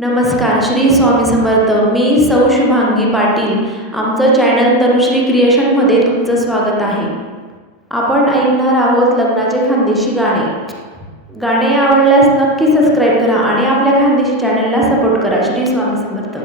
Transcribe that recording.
नमस्कार, श्री स्वामी समर्थ. मी सौ शुभांगी पाटील. आमचं चॅनल तनुश्री क्रिएशनमध्ये तुमचं स्वागत आहे. आपण ऐकणार आहोत लग्नाचे खानदेशी गाणे. गाणे आवडल्यास नक्की सबस्क्राईब करा आणि आपल्या खानदेशी चॅनलला सपोर्ट करा. श्री स्वामी समर्थ.